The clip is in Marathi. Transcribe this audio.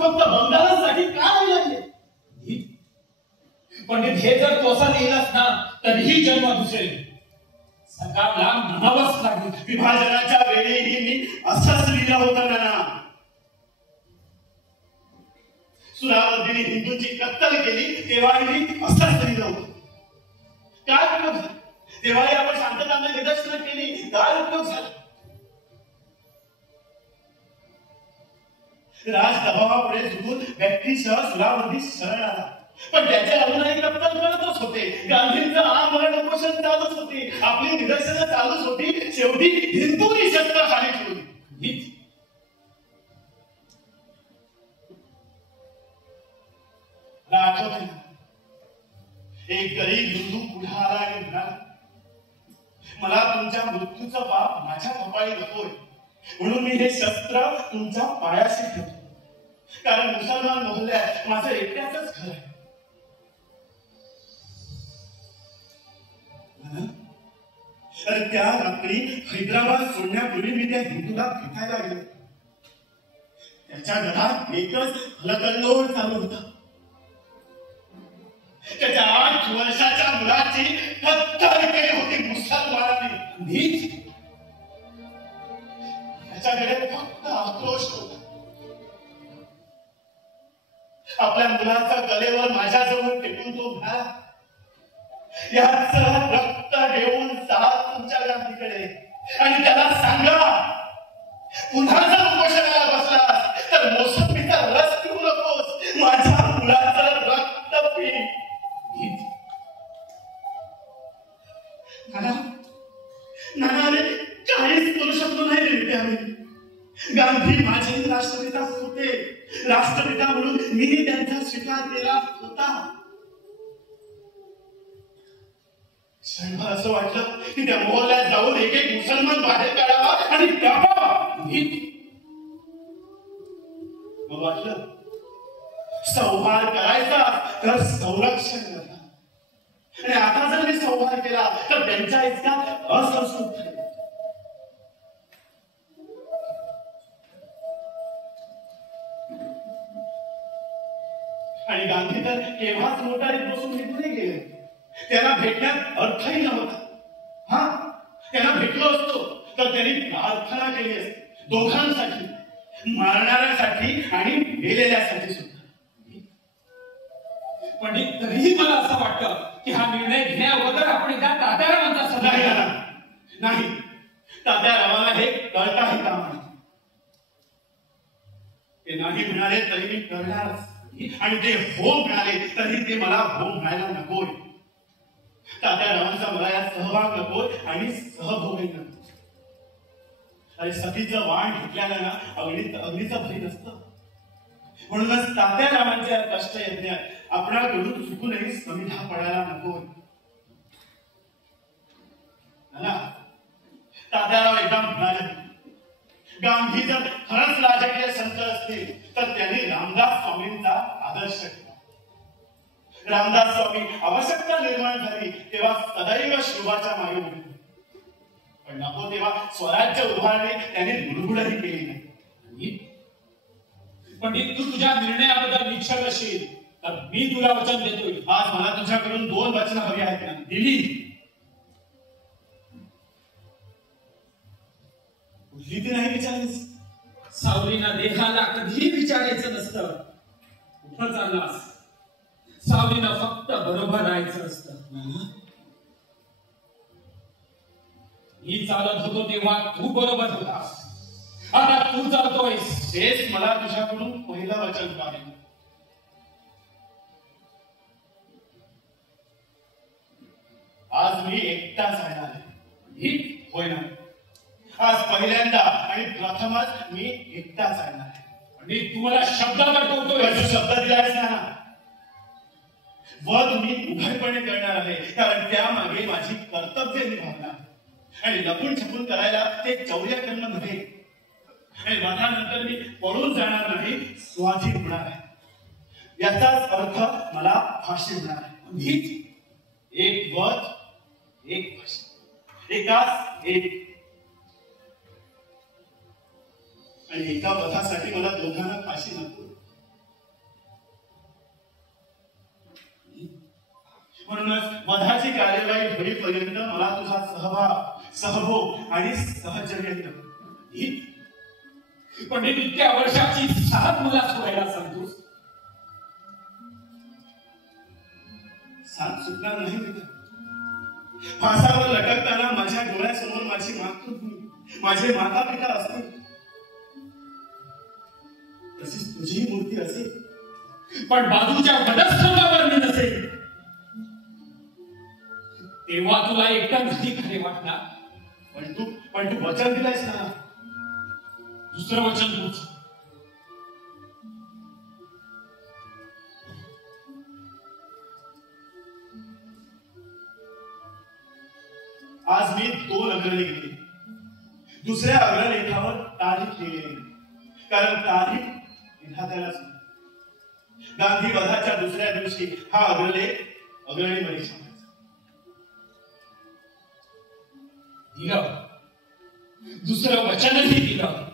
फक्त बंगालासाठी का नाही लागले? पंडित, हे जर तोसा लिहिलास ना तरीही जन्म दुसेल. सरकारला म्हणावंच लागेल. विभाजनाच्या वेळीही मी असंच लिहिलं होतं ना. सुरावर्दीने हिंदूंची कत्तल केली तेव्हाही मी असंच लिहिलं होतं. काय उपयोग झाला? तेव्हाही आपण शांतताने निदर्शनं केली, काय उपयोग झाला? राज दबावापुढे झुकून व्यक्तीसह सुरावर्दी शरण आला, पण त्याच्या अजूनही कत्तल करतच होते. गांधींचं आमरण उपोषण चालूच होती, आपली निदर्शनं चालूच होती. शेवटी हिंदूंनी शस्त्र खाली ठेवली. आठवत एक गरीब हिंदू पुढे आला आणि म्हणाला, मला तुमच्या मृत्यूचा पाप माझ्या कपाळी नकोय, म्हणून मी हे शस्त्र तुमच्या पायाशी ठेवतो. कारण मुसलमान मोहल्ल्यात माझं एकट्याच घर आहे. तर त्या रात्री हैदराबाद सोडण्यापूर्वी मी त्या हिंदूला भेटायला गेलो. त्याच्या घरात एकच हलकल्लोळ चालू होता. त्याच्या 8 वर्षाच्या मुलाची हत्या केली होती मुसलमानांनी. त्याच्याकडे फक्त आक्रोश होता. आपल्या मुलाच्या गलेवर माझ्याजवळ टेकून तो म्हणाला, याचं रक्त घेऊन जा तुमच्या गांधीकडे आणि त्याला सांगा, पुन्हा जर उपोषणाला बसलास तर मोसंबीचा रस पिऊ नकोस, माझ्या मुलाचं रक्त पी. नाना काहीच करू शकतो नाही त्यावेळी. गांधी माझे राष्ट्रपिता होते. राष्ट्रपिता म्हणून मी त्यांचा स्वीकार केला होता. क्षणभर असं वाटलं की त्या मोहल्ल्यात जाऊन एक एक मुसलमान बाहेर काढावा आणि द्यावा. मग वाटलं संहार करायचा तर संरक्षण करता, आणि आता जर मी संहार केला तर त्यांच्या इतका असंस्कृत आहे. आणि गांधी तर केव्हाच मोटारीत बसून निघून गेले. त्यांना भेटण्यात अर्थही नव्हता. हा, त्यांना भेटलो असतो तर त्यांनी प्रार्थना केली असती, दोघांसाठी, मारणाऱ्यासाठी आणि मेलेल्यासाठी सुद्धा. पण तरीही मला असं वाटतं की हा निर्णय घेण्याअगोदर आपण एकदा तात्यारावांचा सल्ला घ्यावा. नाही, तात्यारावांना हे कळताही काम नाही. ते नाही म्हणाले तरी मी करणारच, आणि ते हो म्हणाले तरी ते मला हो म्हणायला नकोय. तात्यारावांचा मला यात सहभाग नकोय आणि सहभोगही नको. अरे सतीचं वाण घेतल्यानं ना अग्नीचं भय नसतं. म्हणूनच तात्यारावांच्या कष्ट यज्ञात आपणाकडून चुकूनही समिधा पडायला नकोय. तात्याराव एकदा म्हणाले, गांधी जर खरंच राजकीय संत असतील तर त्यांनी रामदास स्वामींचा आदर्श केला. रामदास स्वामी आवश्यकता निर्माण झाली तेव्हा सदैव शिवाच्या मागे उभे, पण नको तेव्हा स्वराज्य उभारणे त्यांनी गुडगुडही केली नाही. पंडित, तू तुझ्या निर्णयाबद्दल निश्चल असेल तर मी तुला वचन देतोय. आज मला तुझ्याकडून 2 वचनं हवी आहेत. दिली कुठली ती नाही विचारलीस? सावलीना देहाला कधीही विचारायचं नसतं कुठं चाललास. सावलीनं फक्त बरोबर राहायचं असतं. मी चालत होतो तेव्हा तू बरोबर होतास, आता तू चालतोयस. हेच मला तुझ्याकडून पहिलं वचन पाहिजे. आज मी एकटा जाणार आहे. होय ना, आज पहिल्यांदा आणि प्रथमच मी एकटा जाणार आहे. आणि तू मला शब्द दाखवतोय. शब्द दिलायस ना, वध मी उघडपणे करणार आहे, कारण त्यामागे माझी कर्तव्य निभावणार. आणि लपून छपून करायला ते चौर्य कर्म नव्हे. आणि वधानंतर मी पळून जाणार नाही, स्वाधीन होणार आहे. याचाच अर्थ मला फाशी होणार आहे. एक वध, एक फाशी, एकाच एक. आणि एका वधासाठी मला दोघांना फाशी नको. म्हणूनच वधाची कार्यवाही होईपर्यंत मला तुझा सहभोग आणि सहचर्य पंडित इतक्या वर्षाची साथ मला सोडायला सांगतोस? साथ सुटणार नाही मित्र. फासावर लटकताना माझ्या डोळ्यासमोर माझी मातृभूमी, माझे माता पिता असतील, तशीच तुझी मूर्ती असेल, पण बाजूच्या वधस्थानावर मी नसेल. तेव्हा तुला एकटा नाही खरे वाटणार. पण तू वचन दिलायस ना. दुसरं वचन तुझं. आज मी 2 अग्रलेख लिहिले. दुसऱ्या अग्रलेखावर तारीख लिहिलेली नाही, कारण तारीख विधात्यालाच नाही. गांधी वधाच्या दुसऱ्या दिवशी हा अग्रलेख अग्रणीमध्ये सांगायचा. दिलं, दुसरं वचनही दिलं.